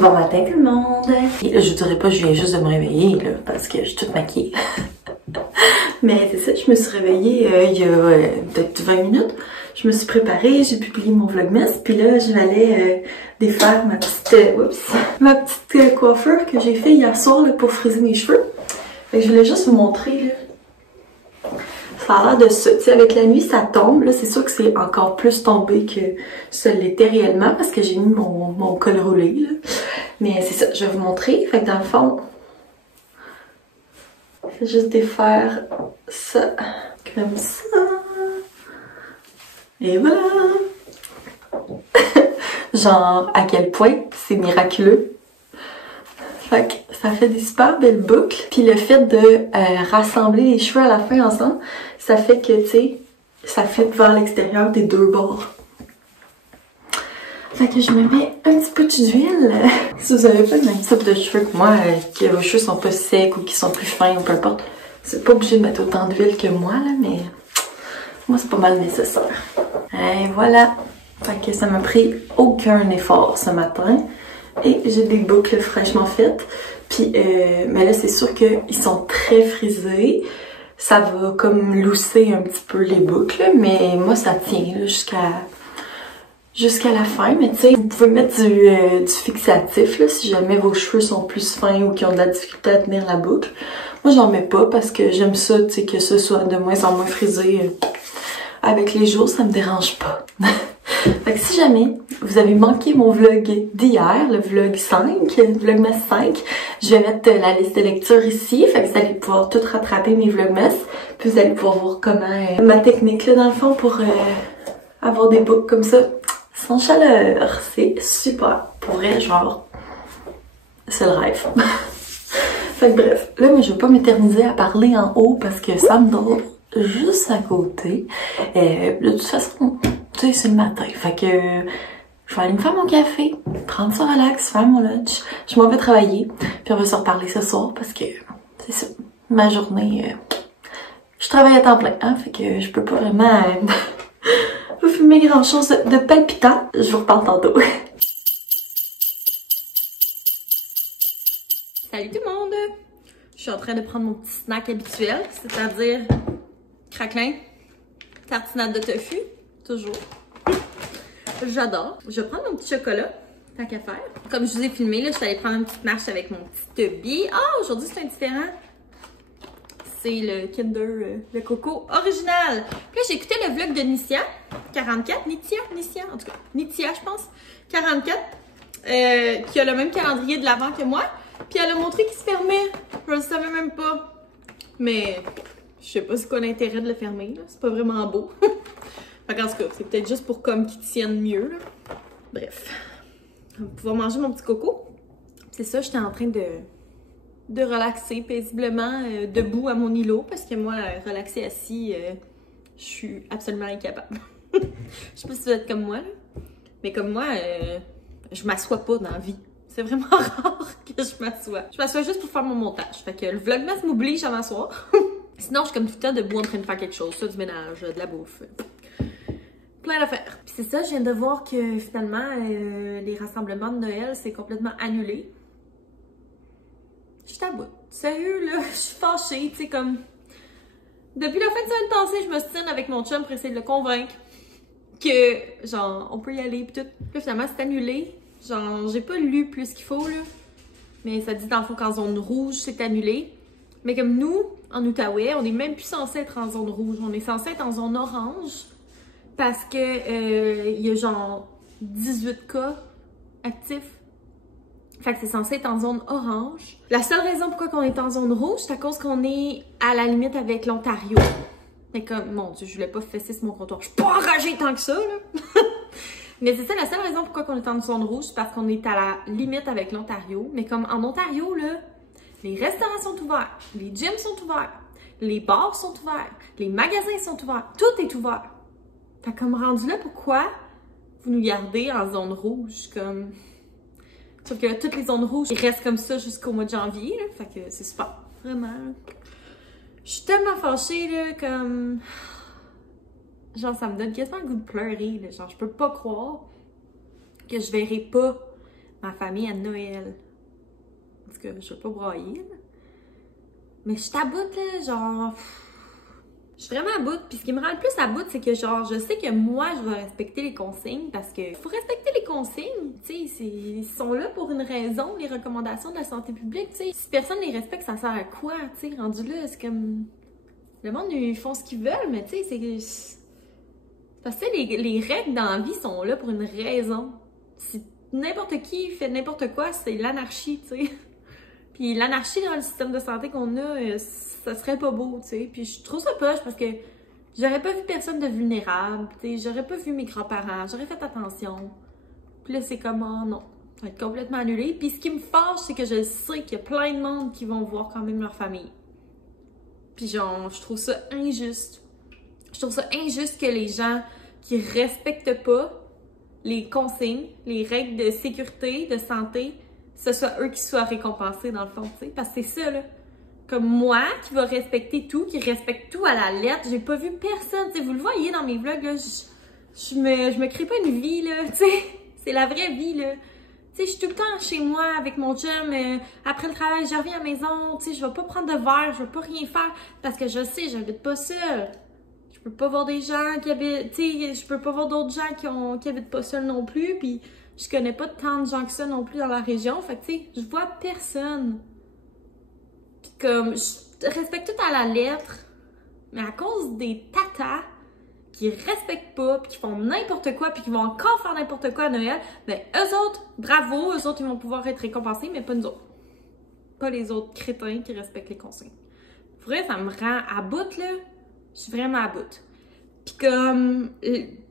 Bon matin tout le monde! Et là, je dirais pas que je viens juste de me réveiller, là, parce que je suis toute maquillée. Mais c'est ça, je me suis réveillée il y a peut-être 20 minutes. Je me suis préparée, j'ai publié mon vlogmas, puis là, je vais aller défaire ma petite coiffure que j'ai fait hier soir là, pour friser mes cheveux. Fait que je voulais juste vous montrer, là. Ça a l'air de ça. Tu sais, avec la nuit, ça tombe. Là, c'est sûr que c'est encore plus tombé que ça l'était réellement parce que j'ai mis mon col roulé, là. Mais c'est ça, je vais vous montrer. Fait que dans le fond, je vais juste défaire ça comme ça. Et voilà! Genre, à quel point c'est miraculeux. Fait que ça fait des super belles boucles. Puis le fait de rassembler les cheveux à la fin ensemble, ça fait que, tu sais, ça fit vers l'extérieur des deux bords. Fait que je me mets un petit peu d'huile. Si vous avez pas le même type de cheveux que moi, que vos cheveux sont pas secs ou qui sont plus fins ou peu importe, c'est pas obligé de mettre autant d'huile que moi, là, mais moi c'est pas mal nécessaire. Et voilà. Fait que ça m'a pris aucun effort ce matin. Et j'ai des boucles fraîchement faites. Puis, mais là, c'est sûr qu'ils sont très frisés. Ça va comme lousser un petit peu les boucles. Mais moi, ça tient jusqu'à la fin. Mais tu sais, vous pouvez mettre du fixatif là, si jamais vos cheveux sont plus fins ou qui ont de la difficulté à tenir la boucle. Moi, j'en mets pas parce que j'aime ça, tu sais, que ce soit de moins en moins frisé. Avec les jours, ça me dérange pas. Fait que si jamais vous avez manqué mon vlog d'hier, le vlog 5, le vlogmas 5, je vais mettre la liste de lecture ici. Fait que vous allez pouvoir tout rattraper mes vlogmas. Puis vous allez pouvoir voir comment ma technique là dans le fond pour avoir des boucles comme ça sans chaleur. C'est super. Pour vrai, genre, c'est le rêve. Fait que bref, là mais je vais pas m'éterniser à parler en haut parce que ça me dort juste à côté. De toute façon, tu sais, c'est le matin. Fait que je vais aller me faire mon café, prendre ça relax, faire mon lunch. Je m'en vais travailler. Puis on va se reparler ce soir parce que c'est ça. Ma journée, je travaille à temps plein, hein. Fait que je peux pas vraiment vous filmer grand chose de palpitant. Je vous reparle tantôt. Salut tout le monde! Je suis en train de prendre mon petit snack habituel, c'est-à-dire craquelin, tartinade de tofu, toujours. J'adore. Je vais prendre mon petit chocolat, tant qu'à faire. Comme je vous ai filmé, là, je suis allée prendre une petite marche avec mon petit tubby. Ah, aujourd'hui c'est indifférent. C'est le Kinder, le coco original. Puis là, j'ai écouté le vlog de Nitia, 44, Nitia, en tout cas, Nitia, je pense, 44, qui a le même calendrier de l'Avent que moi. Puis elle a montré qu'il se fermait. Je le savais même pas. Mais je sais pas c'est quoi l'intérêt de le fermer, là. C'est pas vraiment beau. En tout cas, c'est peut-être juste pour comme qu'ils tiennent mieux, là. Bref. On va pouvoir manger mon petit coco. C'est ça, j'étais en train de relaxer paisiblement debout à mon îlot. Parce que moi, relaxer assis, je suis absolument incapable. Je sais pas si vous êtes comme moi, là. Mais comme moi, je m'assois pas dans la vie. C'est vraiment rare que je m'assoie. Je m'assois juste pour faire mon montage. Fait que le vlogmas m'oblige à m'asseoir. Sinon, je suis comme tout le temps debout en train de faire quelque chose. Ça, du ménage, de la bouffe. Plein d'affaires. Puis c'est ça, je viens de voir que finalement, les rassemblements de Noël, c'est complètement annulé. Je suis à bout. Sérieux, là, je suis fâchée. Tu sais, comme... Depuis la fin de semaine passée, je me stine avec mon chum pour essayer de le convaincre que, genre, on peut y aller pis tout. Puis là, finalement, c'est annulé. Genre, j'ai pas lu plus qu'il faut, là. Mais ça dit, dans le fond, qu'en zone rouge, c'est annulé. Mais comme nous, en Outaouais, on est même plus censé être en zone rouge. On est censé être en zone orange. Parce que il y a genre 18 cas actifs. Fait que c'est censé être en zone orange. La seule raison pourquoi on est en zone rouge, c'est à cause qu'on est à la limite avec l'Ontario. Mais comme, mon Dieu, je voulais pas fesser sur mon comptoir. Je suis pas enragée tant que ça, là. Mais c'est ça, la seule raison pourquoi on est en zone rouge, c'est parce qu'on est à la limite avec l'Ontario. Mais comme en Ontario, là, les restaurants sont ouverts, les gyms sont ouverts, les bars sont ouverts, les magasins sont ouverts, tout est ouvert. Fait comme rendu là, pourquoi vous nous gardez en zone rouge, comme... Sauf que toutes les zones rouges, ils restent comme ça jusqu'au mois de janvier, là. Fait que c'est super, vraiment. Je suis tellement fâchée, là, comme... Genre, ça me donne quasiment le goût de pleurer, là. Genre, je peux pas croire que je verrai pas ma famille à Noël. En tout cas, je veux pas broyer, là. Mais je suis à bout, là, genre... Je suis vraiment à bout. Puis ce qui me rend le plus à bout, c'est que genre, je sais que moi, je vais respecter les consignes parce que faut respecter les consignes. Tu sais, ils sont là pour une raison, les recommandations de la santé publique. Tu sais, si personne les respecte, ça sert à quoi? Tu sais, rendu là, c'est comme... Le monde, ils font ce qu'ils veulent, mais tu sais, c'est... Parce que les règles dans la vie sont là pour une raison. Si n'importe qui fait n'importe quoi, c'est l'anarchie, tu sais. Puis l'anarchie dans le système de santé qu'on a, ça serait pas beau, tu sais. Puis je trouve ça poche parce que j'aurais pas vu personne de vulnérable, tu sais. J'aurais pas vu mes grands-parents, j'aurais fait attention. Puis là, c'est comme, oh non, ça va être complètement annulé. Puis ce qui me fâche, c'est que je sais qu'il y a plein de monde qui vont voir quand même leur famille. Puis genre, je trouve ça injuste. Je trouve ça injuste que les gens qui respectent pas les consignes, les règles de sécurité, de santé, ce soit eux qui soient récompensés dans le fond, tu sais. Parce que c'est ça, là. Comme moi, qui va respecter tout, qui respecte tout à la lettre, j'ai pas vu personne, tu sais. Vous le voyez dans mes vlogs, là, je me crée pas une vie, là, tu sais. C'est la vraie vie, là. Tu sais, je suis tout le temps chez moi avec mon chum, après le travail, je reviens à la maison, tu sais, je vais pas prendre de verre, je vais pas rien faire, parce que je sais, j'habite pas seule. Je peux pas voir des gens qui habitent, tu sais, je peux pas voir d'autres gens qui habitent pas seuls non plus, puis je connais pas tant de gens que ça non plus dans la région, fait que tu sais, je vois personne. Puis comme, je respecte tout à la lettre, mais à cause des tatas qui respectent pas, puis qui font n'importe quoi, puis qui vont encore faire n'importe quoi à Noël, ben eux autres, bravo, eux autres, ils vont pouvoir être récompensés, mais pas nous autres. Pas les autres crétins qui respectent les consignes. Vrai, ça me rend à bout, là. Je suis vraiment à bout. Puis comme,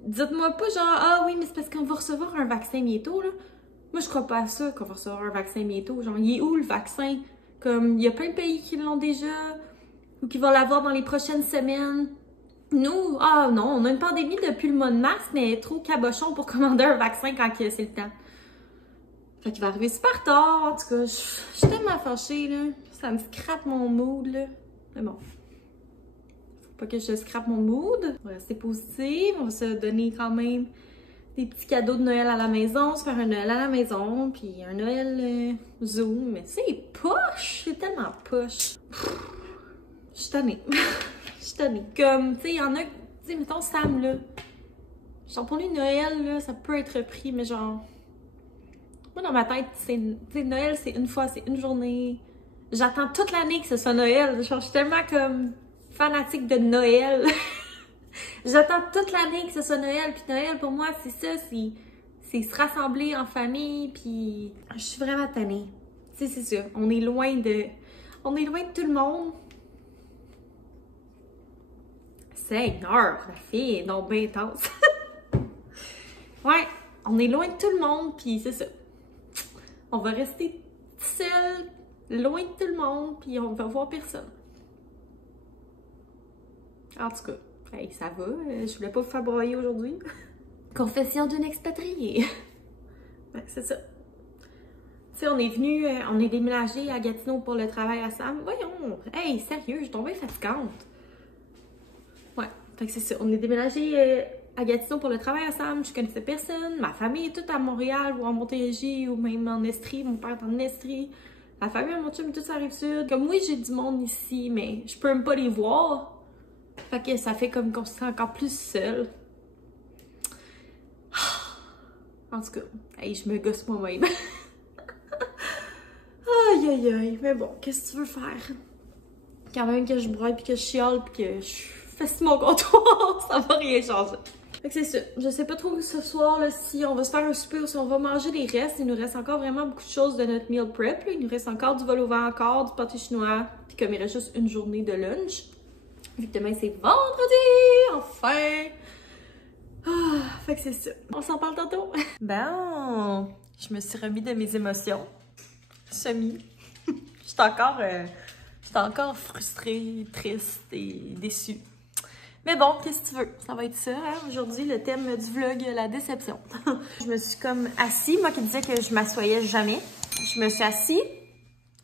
dites-moi pas genre, ah oui, mais c'est parce qu'on va recevoir un vaccin bientôt, là. Moi, je crois pas à ça, qu'on va recevoir un vaccin bientôt. Genre, il est où le vaccin? Comme, il y a plein de pays qui l'ont déjà, ou qui vont l'avoir dans les prochaines semaines. Nous, ah non, on a une pandémie depuis le mois de mars, mais trop cabochon pour commander un vaccin quand c'est le temps. Fait qu'il va arriver super tard, en tout cas, je suis tellement fâchée, là. Ça me scrape mon mood, là. Mais bon. Pas que je scrape mon mood. On va rester positive. On va se donner quand même des petits cadeaux de Noël à la maison. Se faire un Noël à la maison. Puis un Noël Zoom. Mais c'est poche. C'est tellement poche. Je suis tannée. Je suis tannée. Comme, tu sais, il y en a... Tu sais, mettons Sam, là. Genre, pour lui, Noël, là, ça peut être pris, mais genre... Moi, dans ma tête, c'est... Tu sais, Noël, c'est une fois, c'est une journée. J'attends toute l'année que ce soit Noël. Genre, je suis tellement comme... fanatique de Noël. J'attends toute l'année que ce soit Noël. Puis Noël, pour moi, c'est ça. C'est se rassembler en famille. Puis je suis vraiment tannée. Tu sais, c'est ça. On est loin de tout le monde. Seigneur, la fille est donc bien intense. Ouais, on est loin de tout le monde. Puis c'est ça. On va rester seul, loin de tout le monde. Puis on va voir personne. En tout cas, hey, ça va. Je voulais pas vous faire broyer aujourd'hui. Confession d'une expatriée. Ouais, c'est ça. Tu sais, on est déménagé à Gatineau pour le travail à Sam. Voyons, hey, sérieux, je suis tombée fatigante. Ouais, fait que c'est ça. On est déménagé à Gatineau pour le travail à Sam. Je connaissais personne. Ma famille est toute à Montréal ou en Montérégie ou même en Estrie. Mon père est en Estrie. La famille à mon chum est toute sur la Rive-Sud. Comme oui, j'ai du monde ici, mais je peux même pas les voir. Fait que ça fait comme qu'on se sent encore plus seul. En tout cas, hey, je me gosse moi-même. Aïe aïe aïe, mais bon, qu'est-ce que tu veux faire? Quand même que je broye puis que je chiale puis que je fesse mon comptoir, ça va rien changer. Fait que c'est ça. Je sais pas trop ce soir là, si on va se faire un souper ou si on va manger les restes. Il nous reste encore vraiment beaucoup de choses de notre meal prep. Là. Il nous reste encore du vol au vent, encore du pâté chinois. Puis comme il reste juste une journée de lunch. Vu que demain c'est vendredi, enfin! Ah, fait que c'est ça. On s'en parle tantôt. Bon, je me suis remis de mes émotions. Semi. J'étais encore frustrée, triste et déçue. Mais bon, qu'est-ce que tu veux? Ça va être ça, hein? Aujourd'hui, le thème du vlog, la déception. Je me suis comme assise, moi qui disais que je m'assoyais jamais. Je me suis assise,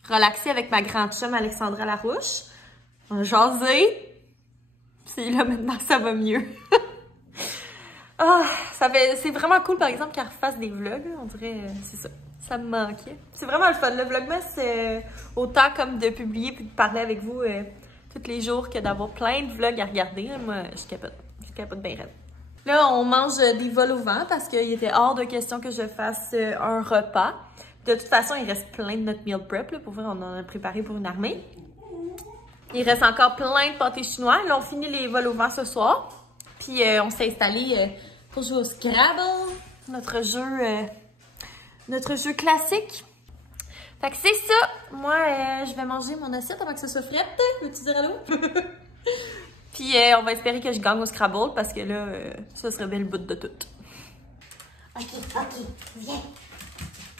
relaxée avec ma grande chum Alexandra Larouche. On a jasé. Puis là, maintenant, ça va mieux. Ah, c'est vraiment cool, par exemple, qu'elle refasse des vlogs. On dirait, c'est ça. Ça me manquait. C'est vraiment le fun. Le Vlogmas, c'est autant comme de publier puis de parler avec vous tous les jours que d'avoir plein de vlogs à regarder. Moi, je capote. Je capote bien raide. Là, on mange des vols au vent parce qu'il était hors de question que je fasse un repas. De toute façon, il reste plein de notre meal prep. Là. Pour vrai, on en a préparé pour une armée. Il reste encore plein de pâtés chinois. Là, on finit les vols au vent ce soir. Puis, on s'est installé pour jouer au Scrabble, notre jeu classique. Fait que c'est ça. Moi, je vais manger mon assiette avant que ce soit frette. Veux-tu dire allô? Puis, on va espérer que je gagne au Scrabble parce que là, ça serait bien le bout de tout. Ok, viens.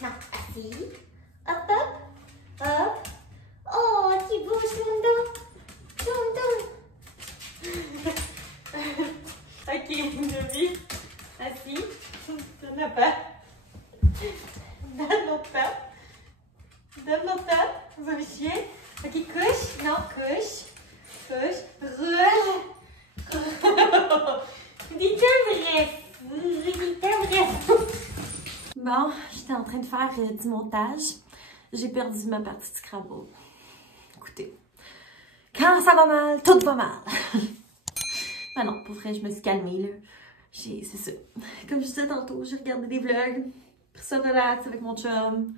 Non, assis. Hop, hop, hop. Oh, tu bouges ton dos. Ok, Debbie, assis. Donne la patte. Donne l'autre patte. Donne l'autre patte. Vous avez chier. Ok, couche. Non, couche. Couche. Roule. Dis-toi bref. Dis-toi bref. Bon, j'étais en train de faire du montage. J'ai perdu ma partie de Scrabble. Écoutez, quand ça va mal, tout va mal. Ben non, pour vrai, je me suis calmée, là. C'est ça. Comme je disais tantôt, j'ai regardé des vlogs. Pris ça relax avec mon chum.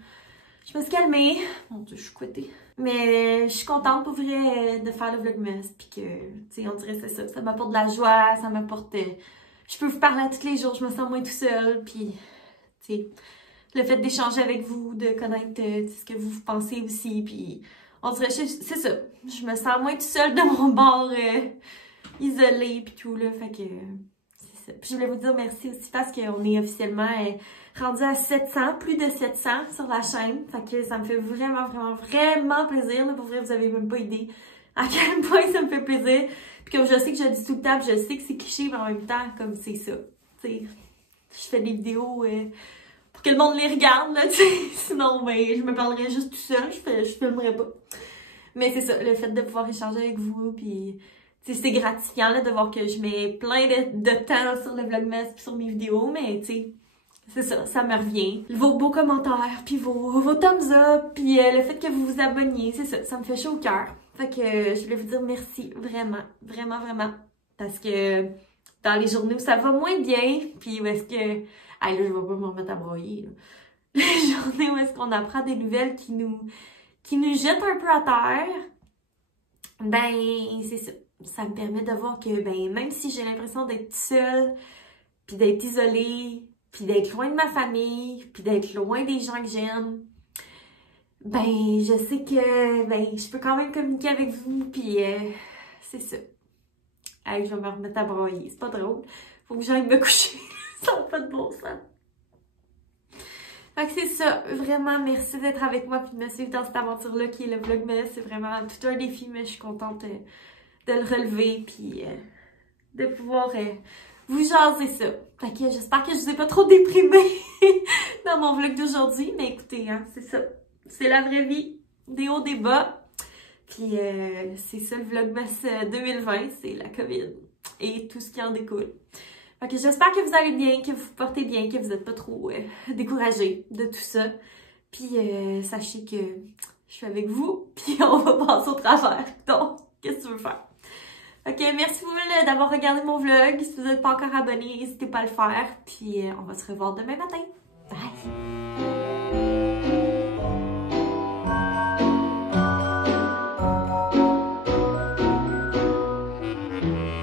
Je me suis calmée. Mon Dieu, je suis couettée. Mais je suis contente pour vrai de faire le vlogmas. Puis que, tu sais, on dirait que c'est ça. Ça m'apporte de la joie, ça m'apporte... je peux vous parler à tous les jours, je me sens moins tout seul. Puis, tu sais, le fait d'échanger avec vous, de connaître ce que vous pensez aussi. Puis, on dirait, c'est ça. Je me sens moins tout seul de mon bord isolé puis tout, là. Fait que, c'est ça. Puis, je voulais vous dire merci aussi parce qu'on est officiellement rendu à 700, plus de 700 sur la chaîne. Fait que ça me fait vraiment plaisir. Là, pour vrai, vous avez même pas idée à quel point ça me fait plaisir. Puis comme je sais que je dis tout le temps, puis je sais que c'est cliché, mais en même temps, comme c'est ça. Tu sais, je fais des vidéos pour que le monde les regarde, là, tu sais. Sinon, ben, je me parlerais juste tout seul, je filmerais pas. Mais c'est ça, le fait de pouvoir échanger avec vous, puis... c'est gratifiant là, de voir que je mets plein de temps sur le Vlogmas puis sur mes vidéos, mais tu sais, c'est ça, ça me revient. Vos beaux commentaires, puis vos thumbs up, puis le fait que vous vous abonniez, c'est ça, ça me fait chaud au cœur. Fait que je voulais vous dire merci, vraiment. Parce que dans les journées où ça va moins bien, puis où est-ce que... hey, là, je vais pas me remettre à broyer, là. Les journées où est-ce qu'on apprend des nouvelles qui nous jettent un peu à terre, ben, c'est ça. Ça me permet de voir que, ben, même si j'ai l'impression d'être seule, puis d'être isolée, puis d'être loin de ma famille, puis d'être loin des gens que j'aime, ben, je sais que, ben, je peux quand même communiquer avec vous, puis c'est ça. Hey, je vais me remettre à broyer, c'est pas drôle. Faut que j'aille me coucher, ça n'a pas de bon sens. Fait que c'est ça, vraiment merci d'être avec moi puis de me suivre dans cette aventure-là qui est le Vlogmas. C'est vraiment tout un défi, mais je suis contente de le relever puis de pouvoir vous jaser ça. Fait que j'espère que je vous ai pas trop déprimée dans mon vlog d'aujourd'hui, mais écoutez, hein, c'est ça. C'est la vraie vie, des hauts, des bas. Puis c'est ça le Vlogmas 2020, c'est la COVID et tout ce qui en découle. Fait que j'espère que vous allez bien, que vous vous portez bien, que vous n'êtes pas trop découragés de tout ça. Puis sachez que je suis avec vous, puis on va passer au travers. Donc, qu'est-ce que tu veux faire? Ok, merci beaucoup d'avoir regardé mon vlog. Si vous n'êtes pas encore abonné, n'hésitez pas à le faire. Puis on va se revoir demain matin. Bye!